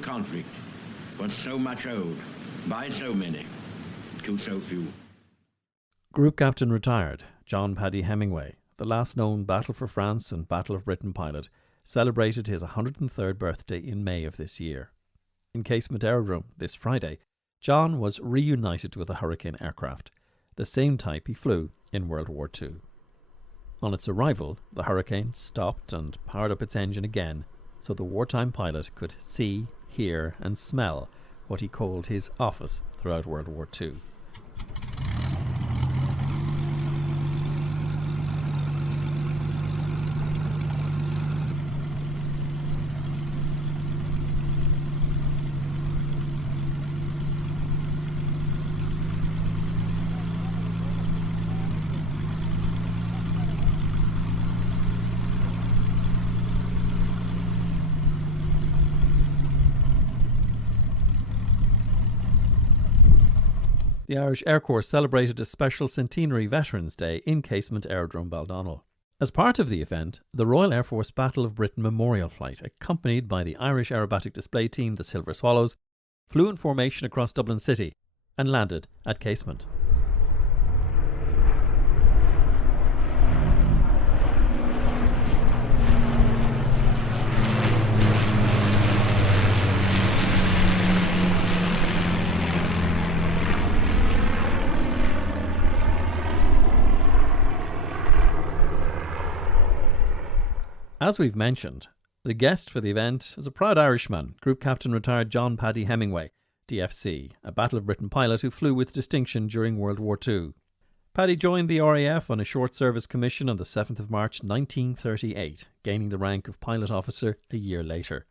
conflict was so much owed by so many to so few. Group Captain retired John Paddy Hemingway, the last known Battle for France and Battle of Britain pilot, celebrated his 103rd birthday in May of this year. In Casement Aerodrome this Friday, John was reunited with a Hurricane aircraft, the same type he flew in World War II. On its arrival, the Hurricane stopped and powered up its engine again so the wartime pilot could see, hear and smell what he called his office throughout World War II. The Irish Air Corps celebrated a special centenary Veterans Day in Casement Aerodrome, Baldonnel. As part of the event, the Royal Air Force Battle of Britain Memorial Flight, accompanied by the Irish aerobatic display team, the Silver Swallows, flew in formation across Dublin City and landed at Casement. As we've mentioned, the guest for the event is a proud Irishman, Group Captain retired John Paddy Hemingway, DFC, a Battle of Britain pilot who flew with distinction during World War II. Paddy joined the RAF on a short service commission on the 7th of March 1938, gaining the rank of pilot officer a year later.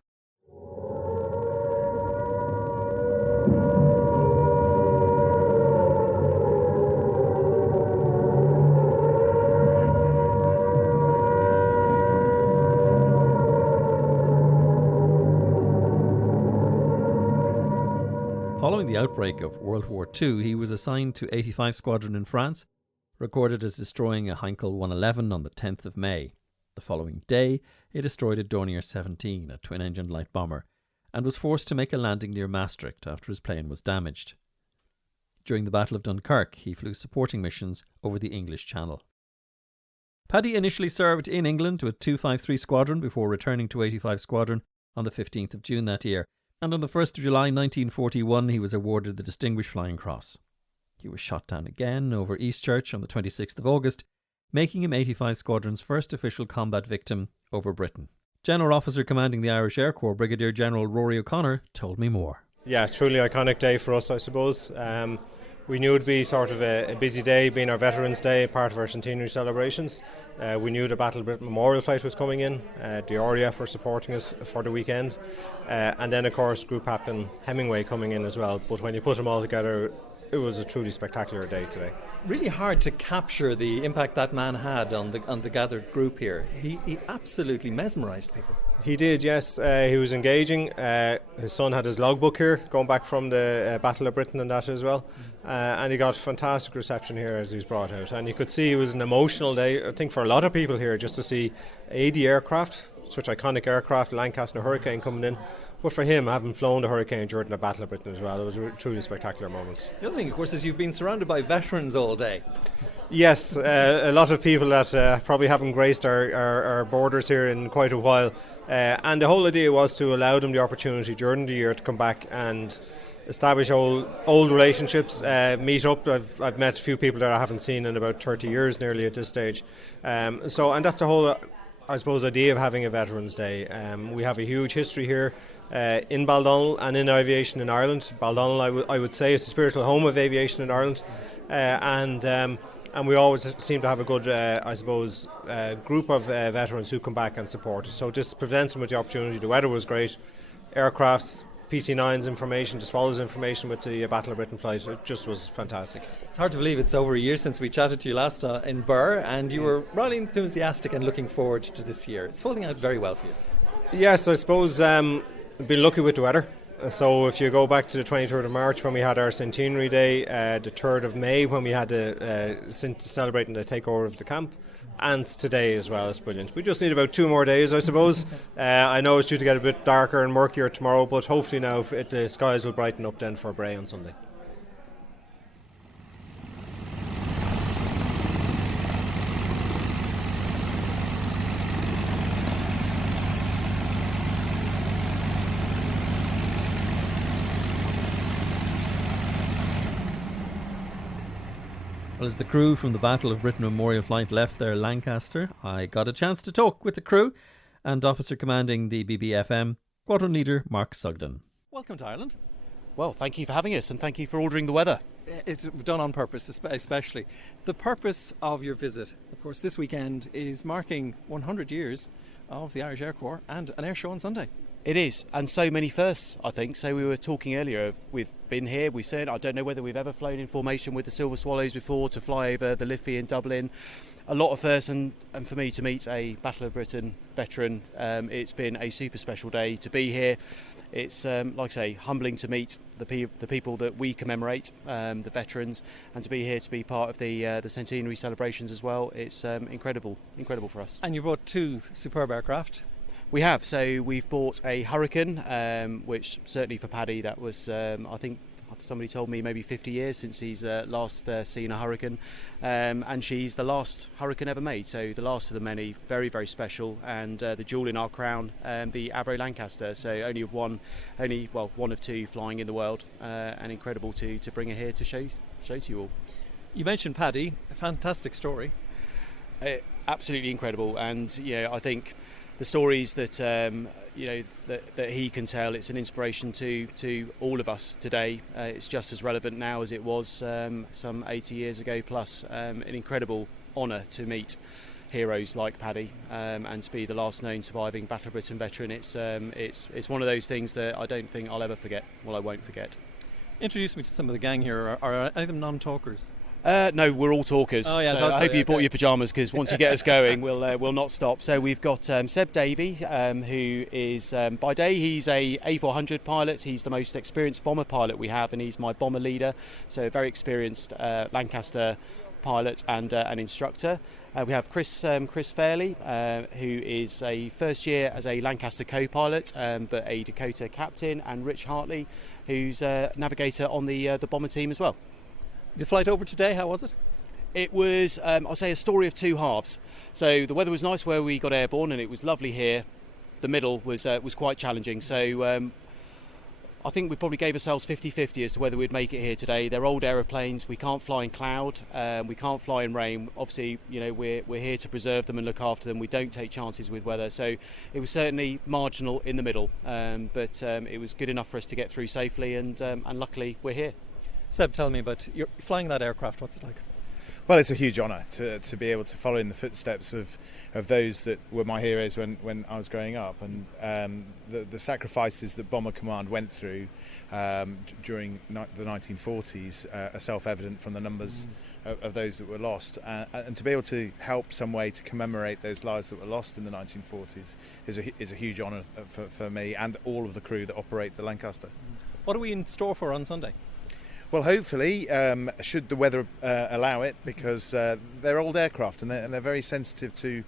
Following the outbreak of World War II, he was assigned to 85 Squadron in France, recorded as destroying a Heinkel 111 on the 10th of May. The following day, he destroyed a Dornier 17, a twin-engined light bomber, and was forced to make a landing near Maastricht after his plane was damaged. During the Battle of Dunkirk, he flew supporting missions over the English Channel. Paddy initially served in England with 253 Squadron before returning to 85 Squadron on the 15th of June that year, and on the 1st of July 1941 he was awarded the Distinguished Flying Cross. He was shot down again over Eastchurch on the 26th of August, making him 85 Squadron's first official combat victim over Britain. General Officer commanding the Irish Air Corps, Brigadier General Rory O'Connor, told me more. Yeah, truly iconic day for us, I suppose. We knew it would be sort of a busy day, being our Veterans Day, part of our centenary celebrations. We knew the Battle of Britain Memorial Flight was coming in. The RAF were supporting us for the weekend. And then, of course, Group Captain Hemingway coming in as well. But when you put them all together, it was a truly spectacular day today. Really hard to capture the impact that man had on the gathered group here. He absolutely mesmerised people. He did, yes. He was engaging. His son had his logbook here, going back from the Battle of Britain and that as well. And he got fantastic reception here as he was brought out. And you could see it was an emotional day, I think, for a lot of people here, just to see 80 aircraft, such iconic aircraft, Lancaster Hurricane coming in. But for him, having flown the Hurricane during the Battle of Britain as well, it was a truly spectacular moment. The other thing, of course, is you've been surrounded by veterans all day. Yes, a lot of people that probably haven't graced our borders here in quite a while. And the whole idea was to allow them the opportunity during the year to come back and establish old relationships, meet up. I've met a few people that I haven't seen in about 30 years nearly at this stage. And that's the whole, I suppose, idea of having a Veterans Day. We have a huge history here in Baldonnel and in aviation in Ireland. Baldonnel, I would say, is the spiritual home of aviation in Ireland. And we always seem to have a good, group of veterans who come back and support us. So this presents them with the opportunity. The weather was great. Aircrafts, PC-9's information, the Swallows information with the Battle of Britain flight, it just was fantastic. It's hard to believe it's over a year since we chatted to you last in Birr, and you were really enthusiastic and looking forward to this year. It's folding out very well for you. Yes, I suppose I've been lucky with the weather. So if you go back to the 23rd of March when we had our centenary day, the 3rd of May when we had celebrating the takeover of the camp, and today as well, it's brilliant. We just need about 2 more days, I suppose. I know it's due to get a bit darker and murkier tomorrow, but hopefully now the skies will brighten up then for Bray on Sunday. Well, as the crew from the Battle of Britain Memorial Flight left their Lancaster, I got a chance to talk with the crew and officer commanding the BBFM, Squadron Leader Mark Sugden. Welcome to Ireland. Well, thank you for having us, and thank you for ordering the weather. It's done on purpose, especially. The purpose of your visit, of course, this weekend is marking 100 years of the Irish Air Corps and an air show on Sunday. It is, and so many firsts, I think. So we were talking earlier, we've been here, we said, I don't know whether we've ever flown in formation with the Silver Swallows before to fly over the Liffey in Dublin. A lot of firsts, and for me to meet a Battle of Britain veteran, it's been a super special day to be here. It's, like I say, humbling to meet the people that we commemorate, the veterans, and to be here to be part of the centenary celebrations as well. It's incredible for us. And you brought 2 superb aircraft. We have. So we've bought a Hurricane, which certainly for Paddy, that was, I think, somebody told me maybe 50 years since he's last seen a Hurricane. And she's the last Hurricane ever made, so the last of the many, very, very special. And the jewel in our crown, the Avro Lancaster, so only one of 2 flying in the world, and incredible to bring her here to show to you all. You mentioned Paddy, a fantastic story. Absolutely incredible, and I think the stories that that he can tell, it's an inspiration to all of us today. It's just as relevant now as it was some 80 years ago plus. An incredible honour to meet heroes like Paddy, and to be the last known surviving Battle of Britain veteran. It's one of those things that I don't think I'll ever forget. Well, I won't forget. Introduce me to some of the gang here. Are any of them non-talkers? No, we're all talkers. Oh, yeah, so I hope you brought your pyjamas, because once you get us going, we'll not stop. So we've got Seb Davey, who is by day he's a A400 pilot. He's the most experienced bomber pilot we have, and he's my bomber leader. So a very experienced Lancaster pilot and an instructor. We have Chris Fairley, who is a first year as a Lancaster co-pilot, but a Dakota captain, and Rich Hartley, who's a navigator on the bomber team as well. The flight over today, how was it? It was, I'll say, a story of 2 halves. So the weather was nice where we got airborne, and it was lovely here. The middle was quite challenging. So I think we probably gave ourselves 50-50 as to whether we'd make it here today. They're old aeroplanes. We can't fly in cloud. We can't fly in rain. Obviously, we're here to preserve them and look after them. We don't take chances with weather. So it was certainly marginal in the middle, but it was good enough for us to get through safely, and luckily we're here. Seb, tell me about you're flying that aircraft. What's it like? Well, it's a huge honour to be able to follow in the footsteps of those that were my heroes when I was growing up, and the sacrifices that Bomber Command went through during the 1940s are self-evident from the numbers of those that were lost, and to be able to help some way to commemorate those lives that were lost in the 1940s is a huge honour for me and all of the crew that operate the Lancaster. What are we in store for on Sunday? Well, hopefully, should the weather allow it, because they're old aircraft and they're very sensitive to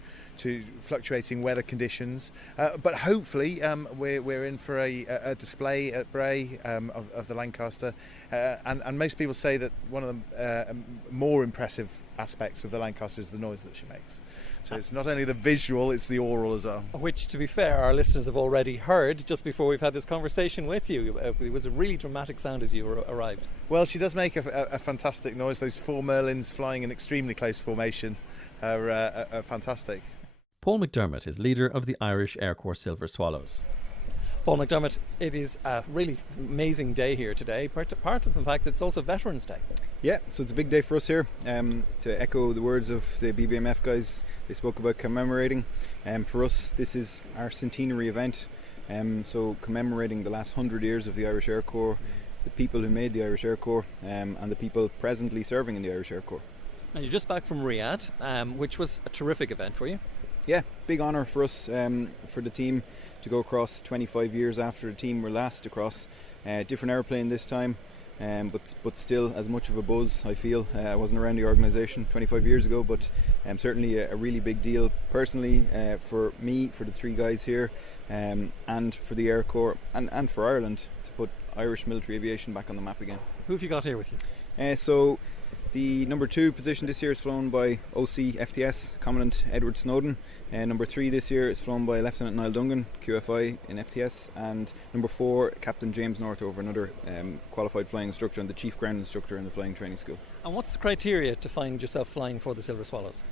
fluctuating weather conditions. But hopefully, we're in for a display at Bray of the Lancaster. And most people say that one of the more impressive aspects of the Lancaster is the noise that she makes. So it's not only the visual, it's the oral as well. Which, to be fair, our listeners have already heard just before we've had this conversation with you. It was a really dramatic sound as you arrived. Well, she does make a fantastic noise. Those 4 Merlins flying in extremely close formation are fantastic. Paul McDermott is leader of the Irish Air Corps Silver Swallows. Paul McDermott, it is a really amazing day here today. Part of the fact it's also Veterans Day. Yeah, so it's a big day for us here. To echo the words of the BBMF guys, they spoke about commemorating. For us, this is our centenary event. So commemorating the last 100 years of the Irish Air Corps, the people who made the Irish Air Corps, and the people presently serving in the Irish Air Corps. And you're just back from Riyadh, which was a terrific event for you. Yeah, big honour for us, for the team to go across 25 years after the team were last across. Different airplane this time, but still as much of a buzz, I feel. I wasn't around the organisation 25 years ago, but certainly a really big deal personally for me, for the three guys here, and for the Air Corps and for Ireland to put Irish military aviation back on the map again. Who have you got here with you? So the number 2 position this year is flown by OC FTS Commandant Edward Snowden. Number 3 this year is flown by Lieutenant Niall Dungan, QFI in FTS, and number 4 Captain James Northover, another qualified flying instructor and the chief ground instructor in the flying training school. And what's the criteria to find yourself flying for the Silver Swallows?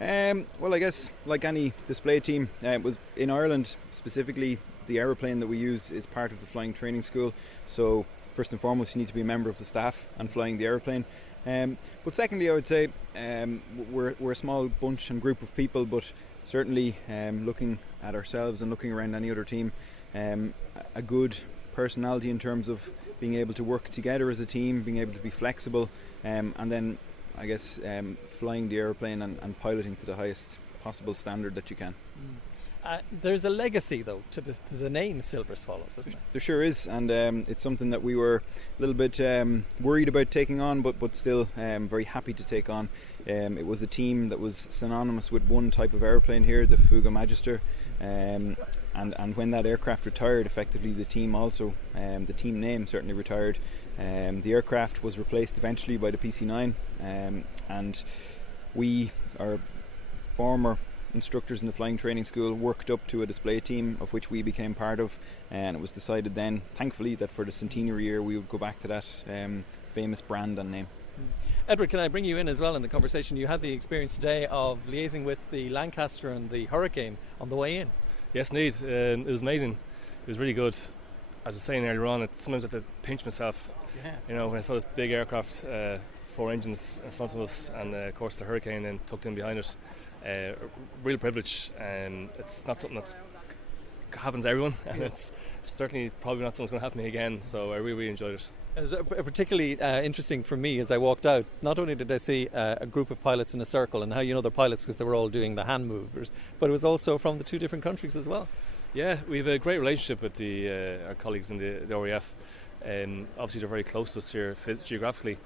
Well, I guess like any display team, it was in Ireland specifically. The aeroplane that we use is part of the flying training school, so first and foremost you need to be a member of the staff and flying the aeroplane. But secondly, I would say we're a small bunch and group of people, but certainly looking at ourselves and looking around any other team, a good personality in terms of being able to work together as a team, being able to be flexible, and then I guess flying the aeroplane and piloting to the highest possible standard that you can. There's a legacy, though, to the name Silver Swallows, isn't there? There sure is, and it's something that we were a little bit worried about taking on, but still very happy to take on. It was a team that was synonymous with one type of aeroplane here, the Fuga Magister, and when that aircraft retired, effectively the team also, the team name certainly retired. The aircraft was replaced eventually by the PC-9, and we, our former instructors in the flying training school, worked up to a display team of which we became part of, and it was decided then, thankfully, that for the centenary year we would go back to that famous brand and name. Edward, can I bring you in as well in the conversation? You had the experience today of liaising with the Lancaster and the Hurricane on the way in. Yes, indeed. It was amazing. It was really good. As I was saying earlier on, sometimes I had to pinch myself. Yeah. You know, when I saw this big aircraft, 4 engines in front of us, and of course the Hurricane then tucked in behind it. Real privilege, and it's not something that happens to everyone, and it's certainly probably not something that's going to happen to me again, so I really enjoyed it. It was particularly interesting for me as I walked out. Not only did I see a group of pilots in a circle, and how you know they're pilots because they were all doing the hand movers, but it was also from the 2 different countries as well. Yeah, we have a great relationship with our colleagues in the RAF. Obviously they're very close to us here geographically.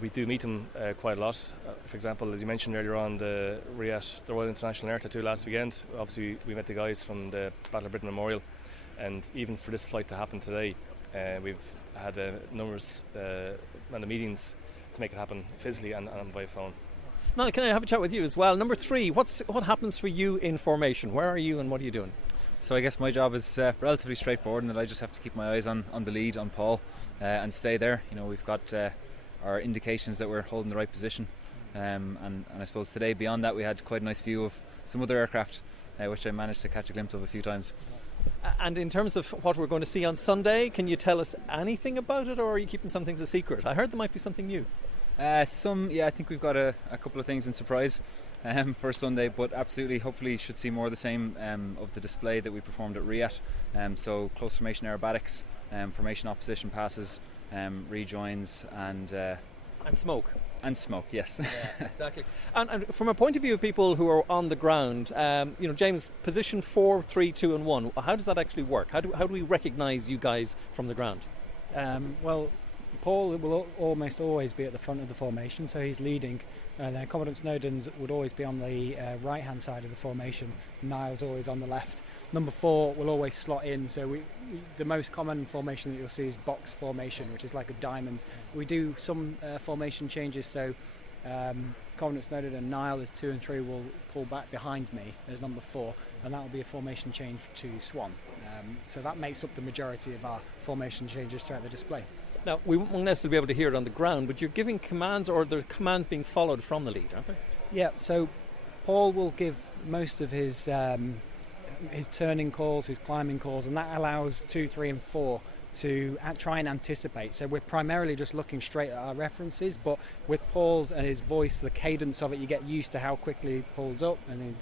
We do meet them quite a lot. For example, as you mentioned earlier on, the Royal International Air Tattoo last weekend, obviously we met the guys from the Battle of Britain Memorial, and even for this flight to happen today, we've had numerous amount of meetings to make it happen physically and by phone. Now, can I have a chat with you as well? Number 3, what happens for you in formation? Where are you and what are you doing? So I guess my job is relatively straightforward, in that I just have to keep my eyes on the lead, on Paul, and stay there. You know, we've got our indications that we're holding the right position, and I suppose today, beyond that, we had quite a nice view of some other aircraft, which I managed to catch a glimpse of a few times. And in terms of what we're going to see on Sunday, can you tell us anything about it, or are you keeping some things a secret? I heard there might be something new. I think we've got a couple of things in surprise for Sunday, but absolutely, hopefully you should see more of the same of the display that we performed at RIAT. So close formation aerobatics, formation opposition passes, rejoins, and smoke. And smoke, yes. Yeah, exactly. And from a point of view of people who are on the ground, James, position 4, 3, 2 and 1, how does that actually work? How do we recognise you guys from the ground? Well, Paul will almost always be at the front of the formation, so he's leading. Then Commandant Snowden's would always be on the right-hand side of the formation. Niall's always on the left. Number 4 will always slot in, so the most common formation that you'll see is box formation, which is like a diamond. We do some formation changes, so Commandant Snowden and Niall as 2 and 3 will pull back behind me as number 4, and that will be a formation change to Swan. So that makes up the majority of our formation changes throughout the display. Now, we won't necessarily be able to hear it on the ground, but you're giving commands, or the commands being followed from the lead, aren't they? Yeah, so Paul will give most of his turning calls, his climbing calls, and that allows 2, 3 and 4 to try and anticipate. So we're primarily just looking straight at our references, but with Paul's and his voice, the cadence of it, you get used to how quickly he pulls up and then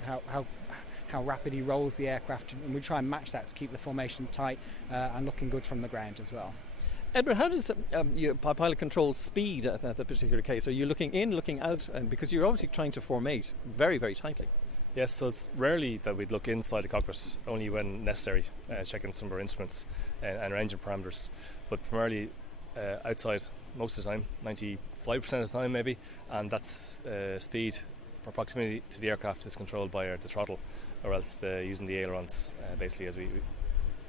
how rapid he rolls the aircraft, and we try and match that to keep the formation tight and looking good from the ground as well. Edward, how does your pilot control speed at that particular case? Are you looking in, looking out? Because you're obviously trying to formate very, very tightly. Yes, so it's rarely that we'd look inside the cockpit, only when necessary, checking some of our instruments and our engine parameters. But primarily outside most of the time, 95% of the time maybe, and that's speed or proximity to the aircraft is controlled by the throttle, or else using the ailerons basically as we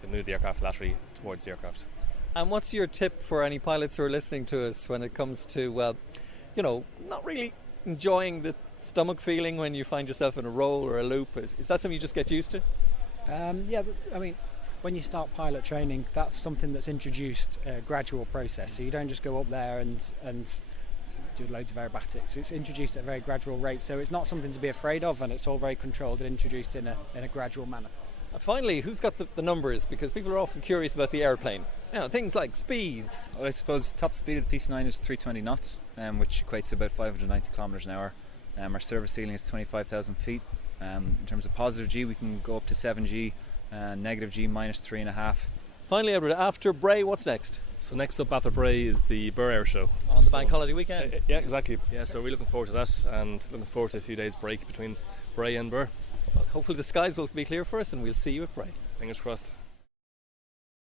move the aircraft laterally towards the aircraft. And what's your tip for any pilots who are listening to us when it comes to, not really enjoying the stomach feeling when you find yourself in a roll or a loop? Is that something you just get used to? When you start pilot training, that's something that's introduced a gradual process. So you don't just go up there and do loads of aerobatics. It's introduced at a very gradual rate, so it's not something to be afraid of, and it's all very controlled and introduced in a gradual manner. Finally, who's got the numbers? Because people are often curious about the airplane. Things like speeds. Well, I suppose top speed of the PC9 is 320 knots, which equates to about 590 kilometres an hour. Our service ceiling is 25,000 feet. In terms of positive G, we can go up to 7G, negative G minus 3.5. Finally, Edward, after Bray, what's next? So next up after Bray is the Burr Air Show. On the bank holiday weekend? Yeah, exactly. Yeah, so we're looking forward to that, and looking forward to a few days break between Bray and Burr. Well, hopefully the skies will be clear for us and we'll see you at Bray. Fingers crossed.